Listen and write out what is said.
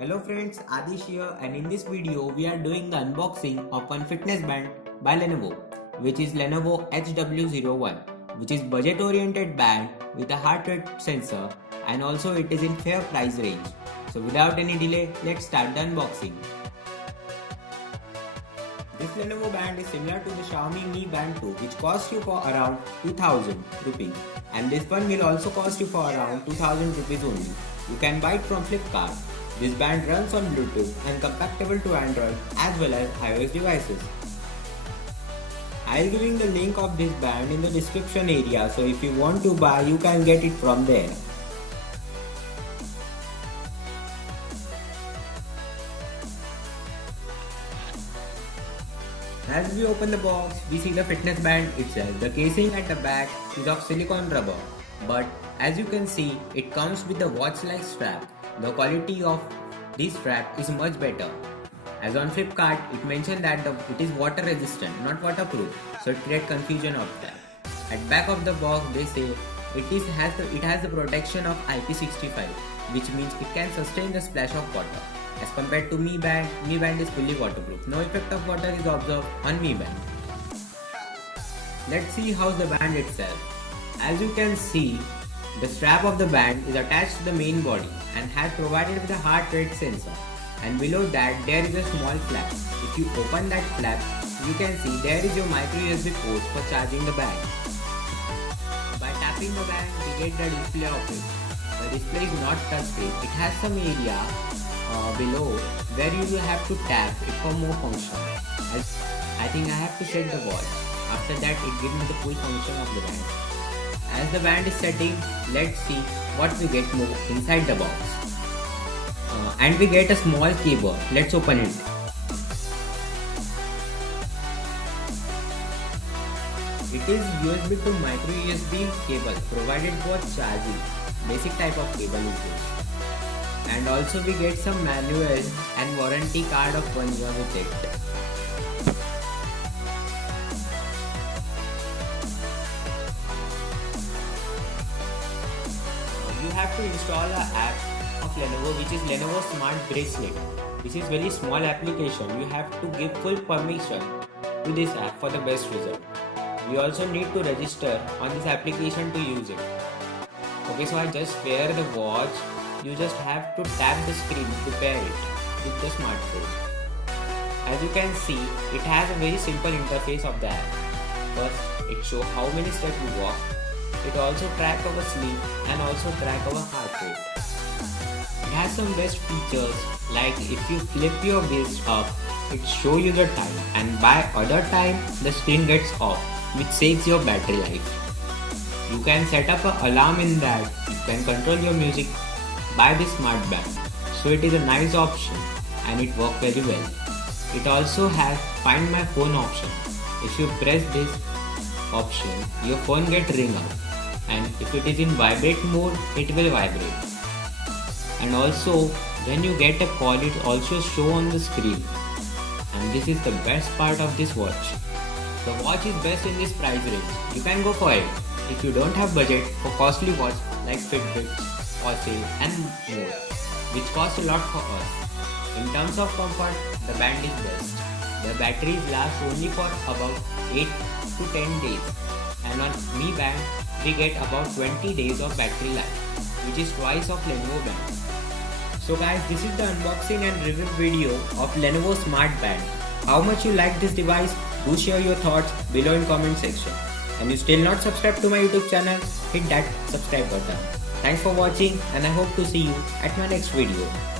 Hello friends, Adish here, and in this video we are doing the unboxing of one fitness band by Lenovo, which is Lenovo HW01, which is budget oriented band with a heart rate sensor, and also it is in fair price range. So without any delay, let's start the unboxing. This Lenovo band is similar to the Xiaomi Mi Band 2, which costs you for around 2000 rupees, and this one will also cost you for around 2000 rupees only. You can buy it from Flipkart. This band runs on Bluetooth and compatible to Android as well as iOS devices. I'll giving the link of this band in the description area, so if you want to buy, you can get it from there. As we open the box, we see the fitness band itself. The casing at the back is of silicone rubber, but as you can see, it comes with the watch-like strap. The quality of this strap is much better. As on Flipkart, it mentioned that it is water resistant, not waterproof, so it creates confusion of that. At back of the box, they say it has the protection of IP65, which means it can sustain the splash of water. As compared to Mi Band is fully waterproof. No effect of water is observed on Mi Band. Let's see how's the band itself. As you can see, the strap of the band is attached to the main body and has provided with a heart rate sensor. And below that there is a small flap. If you open that flap, you can see there is your micro USB port for charging the band. By tapping the band, we get the display of it. The display is not touchscreen. It has some area below where you will have to tap it for more function. I think I have to set the watch. After that, it gives me the full function of the band. As the band is setting, let's see what we get more inside the box. And we get a small cable. Let's open it. It is USB to micro USB cable provided for charging. Basic type of cable is this. And also we get some manual and warranty card of 1 year with it. You have to install an app of Lenovo, which is Lenovo Smart Bracelet. This is very small application. You have to give full permission to this app for the best result. We also need to register on this application to use it. Okay, so I just pair the watch. You just have to tap the screen to pair it with the smartphone. As you can see, it has a very simple interface of the app. First, it shows how many steps you walk. It also tracks our sleep and also tracks our heart rate. It has some best features like if you flip your wrist up, it shows you the time, and by other time the screen gets off, which saves your battery life. You can set up an alarm in that. You can control your music by this smart band. So it is a nice option and it works very well. It also has Find My Phone option. If you press this option, your phone gets ring up, and if it is in vibrate mode, it will vibrate. And also when you get a call, it also show on the screen. And this is the best part of this watch. The watch is best in this price range. You can go for it if you don't have budget for costly watch like Fitbit, Fossil and more, which cost a lot for us. In terms of comfort, the band is best. The batteries last only for about 8 to 10 days, and on Mi Band we get about 20 days of battery life, which is twice of Lenovo band. So guys, this is the unboxing and review video of Lenovo Smart Band. How much you like this device? Do share your thoughts below in comment section. And you still not subscribed to my YouTube channel, hit that subscribe button. Thanks for watching, and I hope to see you at my next video.